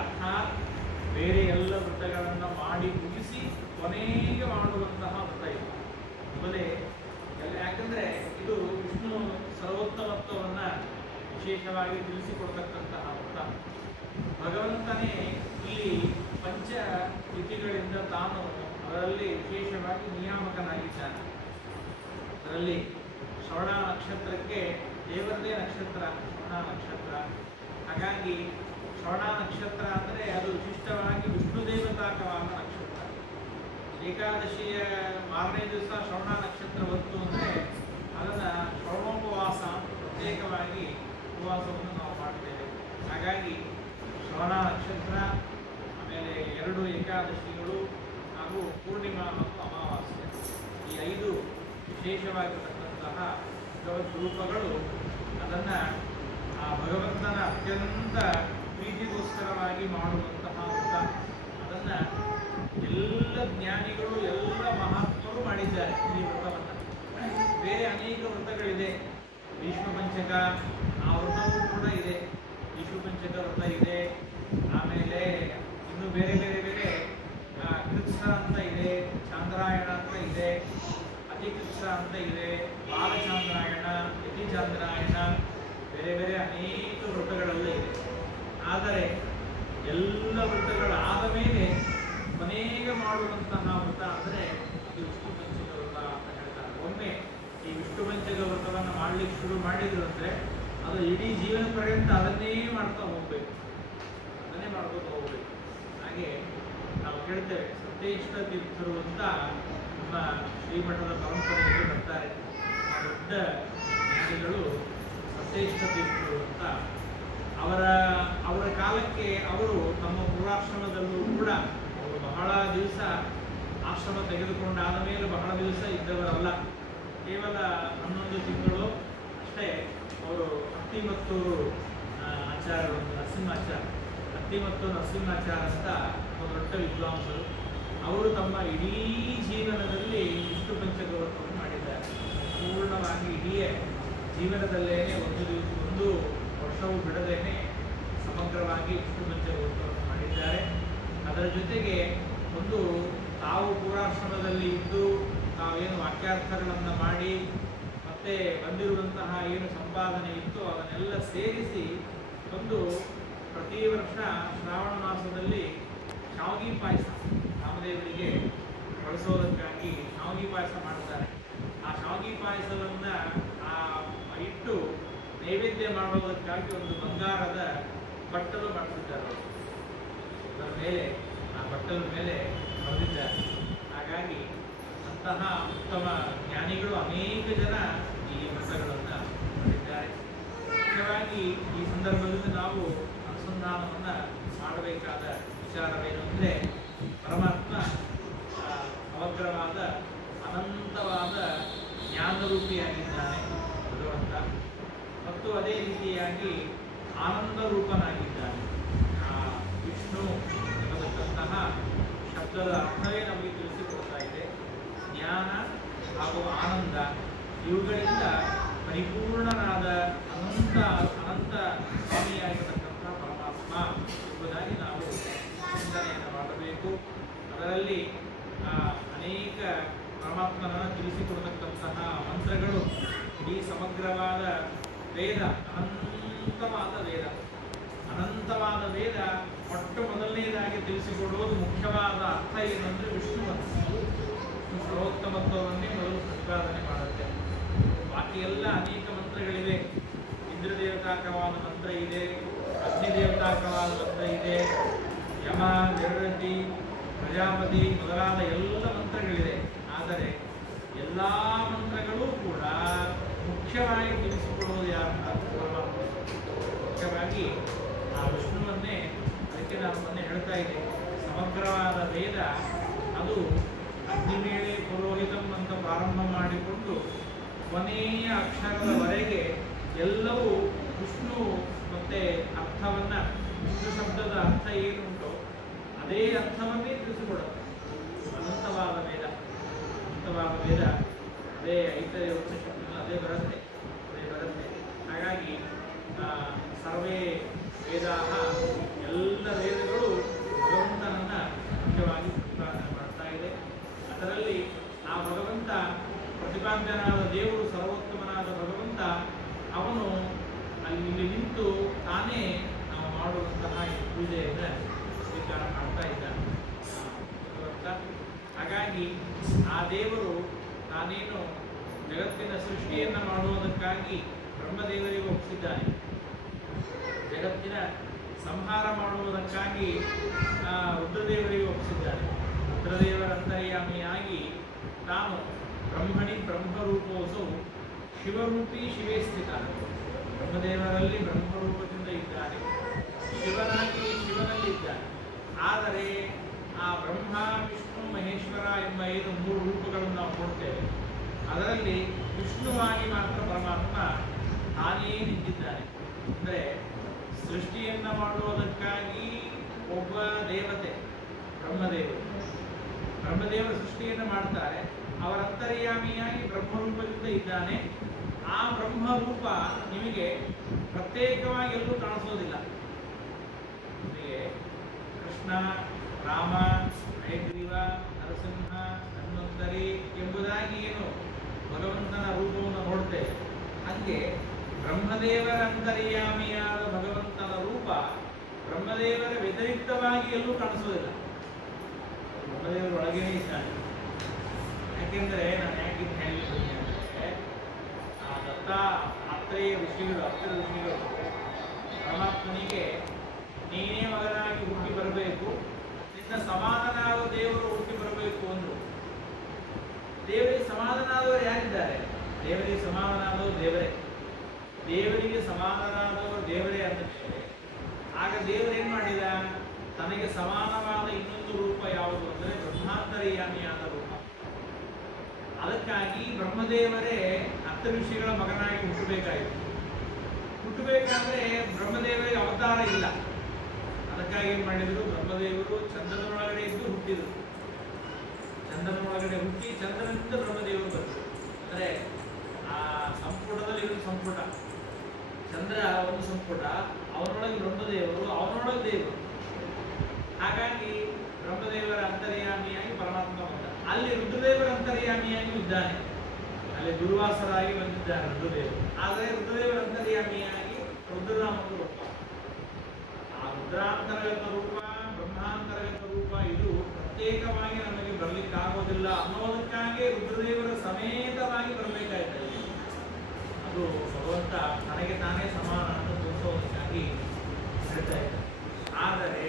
ಅರ್ಥಾತ್ ಬೇರೆ ಎಲ್ಲ ವೃತ್ತಗಳನ್ನು ಮಾಡಿ ಮುಗಿಸಿ ಕೊನೆಗೆ ಮಾಡುವಂತಹ ವೃತ್ತ ಇದು. ಮೊದಲೇ ಯಾಕಂದರೆ ಇದು ವಿಷ್ಣು ಸರ್ವೋತ್ತಮತ್ವವನ್ನು ವಿಶೇಷವಾಗಿ ತಿಳಿಸಿಕೊಡ್ತಕ್ಕಂತಹ ವೃತ್ತ. ಭಗವಂತನೇ ಇಲ್ಲಿ ಪಂಚ ತಿಥಿಗಳಿಂದ ತಾನು ಅದರಲ್ಲಿ ವಿಶೇಷವಾಗಿ ನಿಯಾಮಕನಾಗಿದ್ದಾನೆ. ಅದರಲ್ಲಿ ಶ್ರವಣ ನಕ್ಷತ್ರಕ್ಕೆ ದೇವರದೇ ನಕ್ಷತ್ರ ಶ್ರವಣ ನಕ್ಷತ್ರ. ಹಾಗಾಗಿ ಶ್ರವಣ ನಕ್ಷತ್ರ ಅಂದರೆ ಅದು ವಿಶಿಷ್ಟವಾಗಿ ವಿಷ್ಣು ದೇವತಾಕವಾದ ನಕ್ಷತ್ರ. ಏಕಾದಶಿಯ ಮಾರನೇ ದಿವಸ ಶ್ರವಣ ನಕ್ಷತ್ರ ಬಂತು ಅಂದರೆ ಅದನ್ನು ಶ್ರವಣೋಪವಾಸ ಪ್ರತ್ಯೇಕವಾಗಿ ಉಪವಾಸವನ್ನು ನಾವು ಮಾಡ್ತೇವೆ. ಹಾಗಾಗಿ ಶ್ರವಣ ನಕ್ಷತ್ರ, ಆಮೇಲೆ 2 ಏಕಾದಶಿಗಳು ಹಾಗೂ ಪೂರ್ಣಿಮಾ ಮತ್ತು ಅಮಾವಾಸ್ಯೆ, ಈ 5 ವಿಶೇಷವಾಗಿರತಕ್ಕಂತಹ ಭಗವದ್ ರೂಪಗಳು ಅದನ್ನು ಆ ಭಗವಂತನ ಅತ್ಯಂತ ಪ್ರೀತಿಗೋಸ್ಕರವಾಗಿ ಮಾಡುವಂತಹ ವ್ರತ. ಅದನ್ನು ಎಲ್ಲ ಜ್ಞಾನಿಗಳು ಎಲ್ಲ ಮಹಾತ್ಮರು ಮಾಡಿದ್ದಾರೆ ಈ ವ್ರತವನ್ನು. ಬೇರೆ ಅನೇಕ ವ್ರತಗಳಿದೆ. ಭೀಷ್ಮ ಪಂಚಕ ಆ ವ್ರತವೂ ಕೂಡ ಇದೆ. ಭೀಷ್ಮ ಪಂಚಕ ವ್ರತ ಇದೆ. ಆಮೇಲೆ ಇನ್ನು ಬೇರೆ ಬೇರೆ ಬೇರೆ ಕೃತ್ಸ ಅಂತ ಇದೆ, ಚಾಂದ್ರಾಯಣ ಅಂತ ಇದೆ, ಅತಿಕೃತ್ಸ ಅಂತ ಇದೆ, ಬಾಲಚಾಂದ್ರಾಯಣ, ಯತಿಚಾಂದ್ರಾಯಣ, ಬೇರೆ ಬೇರೆ ಅನೇಕ ವ್ರತಗಳೆಲ್ಲ ಇದೆ. ಆದರೆ ಎಲ್ಲ ವ್ರತಗಳಾದ ಮೇಲೆ ಕೊನೆಗೆ ಮಾಡುವಂತಹ ವ್ರತ ಅಂದರೆ ಅದು ವಿಷ್ಣು ಪಂಚಕ ವ್ರತ ಅಂತ ಹೇಳ್ತಾರೆ. ಒಮ್ಮೆ ಈ ವಿಷ್ಣು ಪಂಚಕ ವ್ರತವನ್ನು ಮಾಡಲಿಕ್ಕೆ ಶುರು ಮಾಡಿದ್ರು ಅಂದರೆ ಅದು ಇಡೀ ಜೀವನ ಪರ್ಯಂತ ಅದನ್ನೇ ಮಾಡ್ತಾ ಹೋಗ್ಬೇಕು, ಅದನ್ನೇ ಮಾಡ್ಕೊಂಡು ಹೋಗ್ಬೇಕು. ಹಾಗೆ ನಾವು ಕೇಳ್ತೇವೆ, ಸತ್ಯೇಷ್ಟ ತೀರ್ಥರು ಅಂತ ನಮ್ಮ ಶ್ರೀಮಠದ ಪರಂಪರೆಯಲ್ಲಿ ಬರ್ತಾರೆ. ದೊಡ್ಡ ಜ್ಞಾನಿಗಳು ಸತ್ಯೇಷ್ಟ ತೀರ್ಥರು ಅಂತ. ಅವರ ಕಾಲಕ್ಕೆ ಅವರು ತಮ್ಮ ಪೂರ್ವಾಶ್ರಮದಲ್ಲೂ ಕೂಡ ಅವರು ಬಹಳ ದಿವಸ ಆಶ್ರಮ ತೆಗೆದುಕೊಂಡಾದ ಮೇಲೆ ಬಹಳ ದಿವಸ ಇದ್ದವರಲ್ಲ. ಕೇವಲ 11 ತಿಂಗಳು ಅಷ್ಟೇ. ಅವರು ಅತ್ತಿಮತ್ತೂರು ಆಚಾರ್ಯರು, ನರಸಿಂಹಾಚಾರ್ಯ, ಅತ್ತಿಮತ್ತೂರು ನರಸಿಂಹಾಚಾರ್ಯ ಅಂತ ಒಂದು ದೊಡ್ಡ ವಿದ್ವಾಂಸರು. ಅವರು ತಮ್ಮ ಇಡೀ ಜೀವನದಲ್ಲಿ ವಿಷ್ಣು ಪಂಚಕ ವ್ರತವನ್ನು ಮಾಡಿದ್ದಾರೆ. ಪೂರ್ಣವಾಗಿ ಇಡೀ ಜೀವನದಲ್ಲೇನೆ ಒಂದು ವರ್ಷವೂ ಬಿಡದೇನೆ ಸಮಗ್ರವಾಗಿ ವಿಷ್ಣು ಪಂಚಕ ವ್ರತವನ್ನು ಮಾಡಿದ್ದಾರೆ. ಅದರ ಜೊತೆಗೆ ಒಂದು ತಾವು ಪೂರ್ವಾಶ್ರಮದಲ್ಲಿ ಇದ್ದು ತಾವೇನು ವಾಕ್ಯಾರ್ಥಗಳನ್ನು ಮಾಡಿ ಮತ್ತೆ ಬಂದಿರುವಂತಹ ಏನು ಸಂಪಾದನೆ ಇತ್ತು ಅದನ್ನೆಲ್ಲ ಸೇರಿಸಿ ಒಂದು ಪ್ರತಿ ವರ್ಷ ಶ್ರಾವಣ ಮಾಸದಲ್ಲಿ ಶಾವಿಗೆ ಪಾಯಸ ರಾಮದೇವರಿಗೆ ಬಳಸೋದಕ್ಕಾಗಿ ಶಾವಿಗೆ ಪಾಯಸ ಮಾಡ್ತಾರೆ. ಆ ಶಾವಿಗೆ ಪಾಯಸವನ್ನು ಇಟ್ಟು ನೈವೇದ್ಯ ಮಾಡೋದಕ್ಕಾಗಿ ಒಂದು ಬಂಗಾರದ ಬಟ್ಟಲು ಮಾಡಿಸಿದ್ದಾರೆ. ಅದರ ಮೇಲೆ ಆ ಬಟ್ಟಲ ಮೇಲೆ ಬರೆದಿದ್ದಾರೆ. ಹಾಗಾಗಿ ಅಂತಹ ಉತ್ತಮ ಜ್ಞಾನಿಗಳು ಅನೇಕ ಜನ ಈ ವ್ರತಗಳನ್ನು ಮಾಡಿದ್ದಾರೆ. ಮುಖ್ಯವಾಗಿ ಈ ಸಂದರ್ಭದಲ್ಲಿ ನಾವು ಅನುಸಂಧಾನವನ್ನು ಮಾಡಬೇಕಾದ ವಿಚಾರವೇನು ಅಂದರೆ ಪರಮಾತ್ಮ ಸಮಗ್ರವಾದ ಅನಂತವಾದ ಜ್ಞಾನರೂಪಿಯಾಗಿದ್ದಾನೆ ಭಗವಂತ, ಮತ್ತು ಅದೇ ರೀತಿಯಾಗಿ ಆನಂದ ರೂಪನಾಗಿದ್ದಾನೆ. ವಿಷ್ಣು ಎಂಬತಕ್ಕಂತಹ ಶಬ್ದದ ಅರ್ಥವೇ ನಮಗೆ ತಿಳಿಸಿಕೊಡ್ತಾ ಇದೆ. ಜ್ಞಾನ ಹಾಗೂ ಆನಂದ ಇವುಗಳಿಂದ ಪರಿಪೂರ್ಣನಾದ ಅನಂತ ಸ್ವಾಮಿಯಾಗಿರತಕ್ಕಂಥ ಪರಮಾತ್ಮ ಎಂಬುದಾಗಿ ನಾವು ಚಿಂತನೆಯನ್ನು ಮಾಡಬೇಕು. ಅದರಲ್ಲಿ ಅನೇಕ ಪರಮಾತ್ಮನನ್ನು ತಿಳಿಸಿಕೊಡತಕ್ಕಂತಹ ಮಂತ್ರಗಳು ಇಡೀ ಸಮಗ್ರವಾದ ವೇದ, ಅನಂತವಾದ ವೇದ ಮೊಟ್ಟ ಮೊದಲನೇದಾಗಿ ತಿಳಿಸಿಕೊಡುವುದು ಮುಖ್ಯವಾದ ಅರ್ಥ ಏನಂದರೆ ವಿಷ್ಣು ಸರ್ವೋತ್ತಮತ್ವವನ್ನೇ ಮೊದಲು ಪ್ರತಿಪಾದನೆ ಮಾಡುತ್ತೆ. ಬಾಕಿ ಎಲ್ಲ ಅನೇಕ ಮಂತ್ರಗಳಿವೆ. ಇಂದ್ರ ದೇವತಾಕವಾದ ಮಂತ್ರ ಇದೆ, ಅಗ್ನಿ ದೇವತಾಕವಾದ ಮಂತ್ರ ಇದೆ, ಯಮ, ಗರುಡತಿ, ಪ್ರಜಾಪತಿ ಮೊದಲಾದ ಎಲ್ಲ ಮಂತ್ರಗಳಿದೆ. ಆದರೆ ಎಲ್ಲ ಮಂತ್ರಗಳೂ ಕೂಡ ಮುಖ್ಯವಾಗಿ ತಿಳಿಸಿಕೊಡುವುದು ಯಾರು? ಮುಖ್ಯವಾಗಿ ಆ ವಿಷ್ಣುವನ್ನೇ. ಅದಕ್ಕೆ ನಾನು ಮೊನ್ನೆ ಹೇಳ್ತಾ ಇದ್ದೆ, ಸಮಗ್ರವಾದ ವೇದ ಅದು ಅಗ್ನಿಮೇಳೆ ಪುರೋಹಿತಂ ಅಂತ ಪ್ರಾರಂಭ ಮಾಡಿಕೊಂಡು ಕೊನೆಯ ಅಕ್ಷರದವರೆಗೆ ಎಲ್ಲವೂ ವಿಷ್ಣು ಮತ್ತೆ ಅರ್ಥವನ್ನು, ವಿಷ್ಣು ಶಬ್ದದ ಅರ್ಥ ಏನುಂಟೋ ಅದೇ ಅರ್ಥವನ್ನೇ ತಿಳಿಸಿಕೊಡುತ್ತೆ. ಅನಂತವಾದ ವೇದ ಅದೇ ಐತರೆ ಶಬ್ದ ಅದೇ ಬರುತ್ತೆ. ಹಾಗಾಗಿ ಸರ್ವೇ ವೇದಾಹ, ಎಲ್ಲ ವೇದಗಳು ಸರ್ವಜ್ಞನಾದ ದೇವರು, ಸರ್ವೋತ್ತಮನಾದ ಭಗವಂತ ಅವನು ಅಲ್ಲಿ ನಿಂತು ತಾನೇ ನಾವು ಮಾಡುವಂತಹ ಈ ಪೂಜೆಯನ್ನು ಸ್ವೀಕಾರ ಮಾಡ್ತಾ ಇದ್ದಾನೆ ಭಗವಂತ. ಹಾಗಾಗಿ ಆ ದೇವರು ತಾನೇನು ಜಗತ್ತಿನ ಸೃಷ್ಟಿಯನ್ನು ಮಾಡುವುದಕ್ಕಾಗಿ ಬ್ರಹ್ಮದೇವರಿಗೆ ಒಪ್ಪಿಸಿದ್ದಾನೆ, ಜಗತ್ತಿನ ಸಂಹಾರ ಮಾಡುವುದಕ್ಕಾಗಿ ರುದ್ರದೇವರಿಗೆ ಒಪ್ಪಿಸಿದ್ದಾನೆ. ರುದ್ರದೇವರ ಅಂತರ್ಯಾಮಿಯಾಗಿ ತಾನು ಬ್ರಹ್ಮಣಿ ಬ್ರಹ್ಮರೂಪೋಸು ಶಿವರೂಪಿ ಶಿವೇ ಸ್ಥಿತ. ಬ್ರಹ್ಮದೇವರಲ್ಲಿ ಬ್ರಹ್ಮರೂಪದಿಂದ ಇದ್ದಾನೆ, ಶಿವನಾಗಿ ಶಿವನಲ್ಲಿದ್ದಾನೆ. ಆದರೆ ಆ ಬ್ರಹ್ಮ ವಿಷ್ಣು ಮಹೇಶ್ವರ ಎಂಬ ಏನು 3 ರೂಪಗಳನ್ನು ನಾವು ನೋಡ್ತೇವೆ, ಅದರಲ್ಲಿ ವಿಷ್ಣುವಾಗಿ ಮಾತ್ರ ಪರಮಾತ್ಮ ತಾನೇ ನಿಂತಿದ್ದಾನೆ. ಅಂದರೆ ಸೃಷ್ಟಿಯನ್ನು ಮಾಡುವುದಕ್ಕಾಗಿ ಒಬ್ಬ ದೇವತೆ ಬ್ರಹ್ಮದೇವರು, ಬ್ರಹ್ಮದೇವರು ಸೃಷ್ಟಿಯನ್ನು ಮಾಡ್ತಾರೆ. ಅವರ ಅಂತರ್ಯಾಮಿಯಾಗಿ ಬ್ರಹ್ಮರೂಪದಿಂದ ಇದ್ದಾನೆ. ಆ ಬ್ರಹ್ಮರೂಪ ನಿಮಗೆ ಪ್ರತ್ಯೇಕವಾಗಿ ಎಲ್ಲೂ ಕಾಣಿಸೋದಿಲ್ಲ. ನಿಮಗೆ ಕೃಷ್ಣ, ರಾಮ, ಹಯಗ್ರೀವ, ನರಸಿಂಹ, ಧನ್ವಂತರಿ ಎಂಬುದಾಗಿ ಏನು ಭಗವಂತನ ರೂಪವನ್ನು ನೋಡ್ತೇವೆ, ಹಾಗೆ ಬ್ರಹ್ಮದೇವರ ಅಂತರ್ಯಾಮಿಯಾದ ಭಗವಂತನ ರೂಪ ಬ್ರಹ್ಮದೇವರ ವ್ಯತಿರಿಕ್ತವಾಗಿ ಎಲ್ಲೂ ಕಾಣಿಸೋದಿಲ್ಲ. ಬ್ರಹ್ಮದೇವರ ಒಳಗೇನೇ ಇದ್ದಾನೆ. ಯಾಕೆಂದರೆ ನಾನು ಯಾಕೆ ಹೇಳಿದ್ದೀನಿ ಅಂದರೆ, ಆ ದತ್ತಾತ್ರೇಯ ಋಷಿಗಳು, ಅಕ್ಷರ ಋಷಿಗಳು ಪರಮಾತ್ಮನಿಗೆ ನೀನೇ ಮಗನಾಗಿ ಹುಟ್ಟಿ ಬರಬೇಕು, ನಿನ್ನ ಸಮಾನನಾದ ದೇವರು ಹುಟ್ಟಿ ಬರಬೇಕು ಅಂದರು. ದೇವರಿಗೆ ಸಮಾನನಾದವರು ಯಾರಿದ್ದಾರೆ? ದೇವರಿಗೆ ಸಮಾನನಾದವರು ದೇವರೇ. ದೇವರಿಗೆ ಸಮಾನನಾದವರು ದೇವರೇ ಅಂದರೆ ಆಗ ದೇವರೇನು ಮಾಡಿದ? ತನಗೆ ಸಮಾನವಾದ ಇನ್ನೊಂದು ರೂಪ ಯಾವುದು ಅಂದರೆ ಬ್ರಹ್ಮಾಂತರ್ಯಾಮಿಯಾದ ರೂಪ. ಅದಕ್ಕಾಗಿ ಬ್ರಹ್ಮದೇವರೇ ಅಷ್ಟಋಷಿಗಳ ಮಗನಾಗಿ ಹುಟ್ಟಬೇಕಾಯಿತು. ಹುಟ್ಟಬೇಕಾದ್ರೆ ಬ್ರಹ್ಮದೇವರಿಗೆ ಅವತಾರ ಇಲ್ಲ. ಅದಕ್ಕಾಗಿ ಏನು ಮಾಡಿದರು? ಬ್ರಹ್ಮದೇವರು ಚಂದ್ರನೊಳಗಡೆ ಇದ್ದು ಹುಟ್ಟಿದರು. ಚಂದ್ರನೊಳಗಡೆ ಹುಟ್ಟಿ ಚಂದ್ರನಿಂದ ಬ್ರಹ್ಮದೇವರು ಬಂದರು. ಅಂದರೆ ಆ ಸಂಪುಟದಲ್ಲಿ ಒಂದು ಸಂಪುಟ, ಚಂದ್ರ ಒಂದು ಸಂಪುಟ, ಅವನೊಳಗೆ ಬ್ರಹ್ಮದೇವರು, ಅವನೊಳಗೆ ದೇವರು. ಹಾಗಾಗಿ ಬ್ರಹ್ಮದೇವರ ಅಂತರ್ಯಾಮಿಯಾಗಿ ಪರಮಾತ್ಮ ಬಂದ. ಅಲ್ಲಿ ರುದ್ರದೇವರ ಅಂತರ್ಯಾಮಿಯಾಗಿ ಇದ್ದಾನೆ. ಅಲ್ಲಿ ದುರ್ವಾಸರಾಗಿ ಬಂದಿದ್ದಾರೆ ರುದ್ರದೇವರು. ಆದರೆ ರುದ್ರದೇವರ ಅಂತರ್ಯಾಮಿಯಾಗಿ ರುದ್ರನಾಮಕ ರೂಪ. ಆ ರುದ್ರಾಂತರ್ಗತ ರೂಪ, ಬ್ರಹ್ಮಾಂತರ್ಗತ ರೂಪ ಇದು ಪ್ರತ್ಯೇಕವಾಗಿ ನಮಗೆ ಬರಲಿಕ್ಕಾಗೋದಿಲ್ಲ ಅನ್ನೋದಕ್ಕಾಗಿ ರುದ್ರದೇವರ ಸಮೇತವಾಗಿ ಬರಬೇಕಾಯ್ತದೆ. ಅದು ಭಗವಂತ ತನಗೆ ತಾನೇ ಸಮಾನ ಅಂತ ತೋರಿಸೋದಕ್ಕಾಗಿ ಹೇಳ್ತಾ ಇದ್ದಾರೆ. ಆದರೆ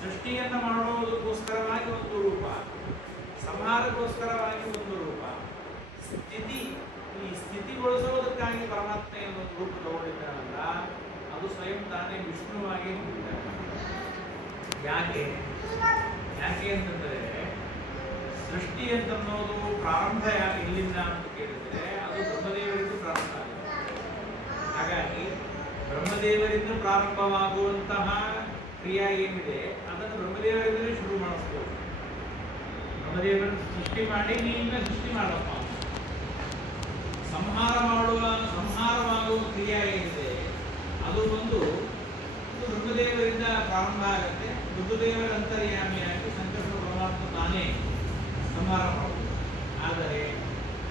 ಸೃಷ್ಟಿಯನ್ನು ಮಾಡೋದಕ್ಕೋಸ್ಕರವಾಗಿ ಒಂದು ರೂಪ, ಸಂಹಾರಕ್ಕೋಸ್ಕರವಾಗಿ ಒಂದು ರೂಪ, ಈ ಸ್ಥಿತಿಗೊಳಿಸೋದಕ್ಕಾಗಿ ಪರಮಾತ್ಮ ಒಂದು ರೂಪ ತಗೊಂಡಿದ್ದಾರಲ್ಲ, ಅದು ಸ್ವಯಂ ತಾನೇ ವಿಷ್ಣುವಾಗಿ ನಿಂತಿದ್ದಾರೆ. ಯಾಕೆ ಅಂತಂದರೆ ಸೃಷ್ಟಿ ಅಂತನ್ನೋದು ಪ್ರಾರಂಭ ಯಾಕೆ ಇಲ್ಲಿಂದ ಅಂತ ಕೇಳಿದರೆ ಅದು ಬ್ರಹ್ಮದೇವರಿಂದ ಪ್ರಾರಂಭ ಆಗಿದೆ. ಹಾಗಾಗಿ ಬ್ರಹ್ಮದೇವರಿಂದ ಪ್ರಾರಂಭವಾಗುವಂತಹ ಕ್ರಿಯೆ ಏನಿದೆ ಅದನ್ನು ಬ್ರಹ್ಮದೇವರಿಂದಲೇ ಶುರು ಮಾಡಿಸ್ಬೋದು. ಬ್ರಹ್ಮದೇವರನ್ನು ಸೃಷ್ಟಿ ಮಾಡಿ ನೀನು ಸೃಷ್ಟಿ ಮಾಡಪ್ಪ. ಸಂಹಾರವಾಗುವ ಕ್ರಿಯೆ ಏನಿದೆ ಅದು ಒಂದು ರುದ್ರದೇವರಿಂದ ಪ್ರಾರಂಭ ಆಗುತ್ತೆ. ರುದ್ರದೇವರ ಅಂತರ್ಯಾಮಿಯಾಗಿ ಸಂಕಲ್ಪ ಪರಮಾತ್ಮ ತಾನೇ ಸಂಹಾರ ಮಾಡುವುದು. ಆದರೆ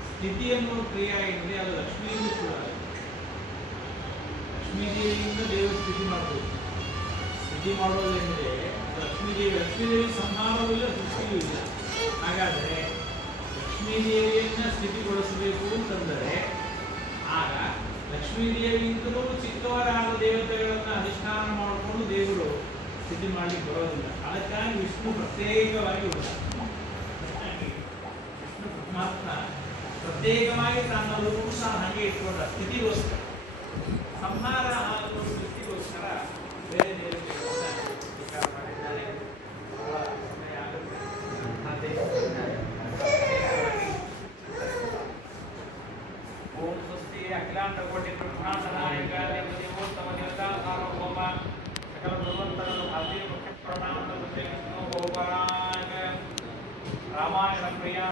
ಸ್ಥಿತಿ ಎನ್ನುವ ಕ್ರಿಯೆ ಏನಿದೆ ಅದು ಲಕ್ಷ್ಮಿಯಿಂದ ಶುರು ಆಗುತ್ತೆ. ಲಕ್ಷ್ಮೀದೇವಿಯಿಂದ ದೇವರು ಸ್ಥಿತಿ ಮಾಡಬಹುದು. ಸ್ಥಿತಿ ಮಾಡೋದೇನಿದೆ ಲಕ್ಷ್ಮೀದೇವಿ ಸಂಹಾರವೂ ಇಲ್ಲ, ಸೃಷ್ಟಿಯೂ ಇಲ್ಲ. ಹಾಗಾದರೆ ಲಕ್ಷ್ಮೀದೇವಿಯನ್ನ ಸ್ಥಿತಿಗೊಳಿಸಬೇಕು ಅಂತಂದರೆ ಆಗ ಲಕ್ಷ್ಮೀದೇವಿಯಿಂದಲೂ ಚಿಕ್ಕವರಾದ ದೇವತೆಗಳನ್ನು ಅಧಿಷ್ಠಾನ ಮಾಡಿಕೊಂಡು ದೇವರು ಸ್ಥಿತಿ ಮಾಡಲಿಕ್ಕೆ ಬರೋದಿಲ್ಲ. ಅದಕ್ಕಾಗಿ ವಿಷ್ಣು ಪ್ರತ್ಯೇಕವಾಗಿ ವಿಷ್ಣು ಪರಮಾತ್ಮ ಪ್ರತ್ಯೇಕವಾಗಿ ತನ್ನ ರೂಪ ಹಾಗೆ ಇಟ್ಕೊಂಡ ಸ್ಥಿತಿಗೋಸ್ಕರ, ಸಂಹಾರ ಆಗುವ ಸ್ಥಿತಿಗೋಸ್ಕರ ಬೇರೆ ದೇವತೆಗಳನ್ನ ವಿಚಾರ ಮಾಡಿದ್ದಾರೆ. ಬಹಳ ಸಮಯ ಆಗುತ್ತೆ. ಓಂ ಸ್ವಸ್ತಿ ಅಖಿಲಾಂಡ ಕೋಟಿ ಬ್ರಹ್ಮಾಂಡ ನಾಯಕ ದೇವೋತ್ತಮ ದೇವತಾ ಸಾರ್ವಭೌಮ ಸಕಲ ಭಗವಂತನನ್ನು ಭಾರತೀಯ ಮುಖ್ಯ ಪ್ರಮಾಣದ ರಾಮಾಯಣ ಪ್ರಿಯ